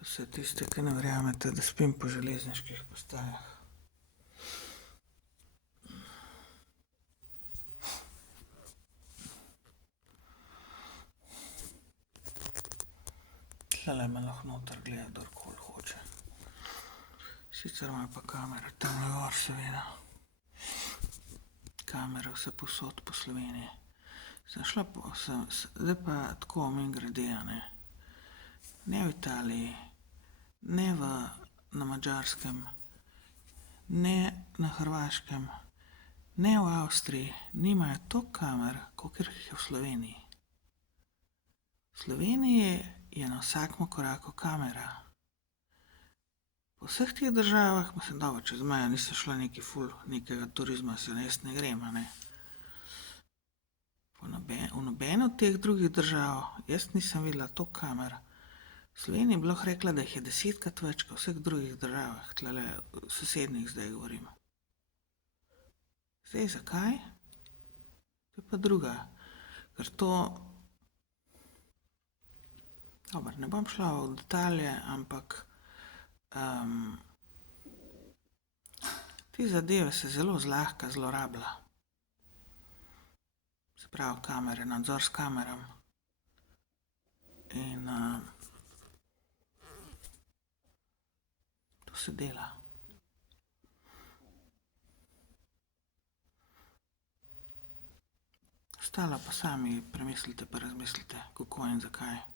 Vse tiste, ki ne verjamete, da spim po železniških postajah. Tlele me lahko noter gleda, kdorkoli hoče. Sicer ima pa kamera tamle gor, seveda. Kamere vsepovsod po Sloveniji. Zdaj pa tako mimogrede, a ne. Ne v Italiji, ne na Madžarskem, ne na Hrvaškem, ne v Avstriji nimajo toliko kamer, kakor jih je v Sloveniji. V Sloveniji je na vsakem koraku kamera. Po vseh teh državah, mislim, dobro, čez mejo nisem šla nekaj ful, nekega turizma, jaz ne grem, a ne. V nobeni od teh drugih držav jaz nisem videla toliko kamer. V Sloveniji bi lahko rekla, da jih je 10-krat več kot v vseh drugih državah, tlele sosednjih zdaj govorim. Zdaj, zakaj? To je pa druga. Ker to, dobro, ne bom šla v detalje, ampak te zadeve se zelo zlahka zlorablja. Se pravi kamere, nadzor s kamerami. In to se dela. Ostalo pa sami premislite pa razmislite, kako in zakaj.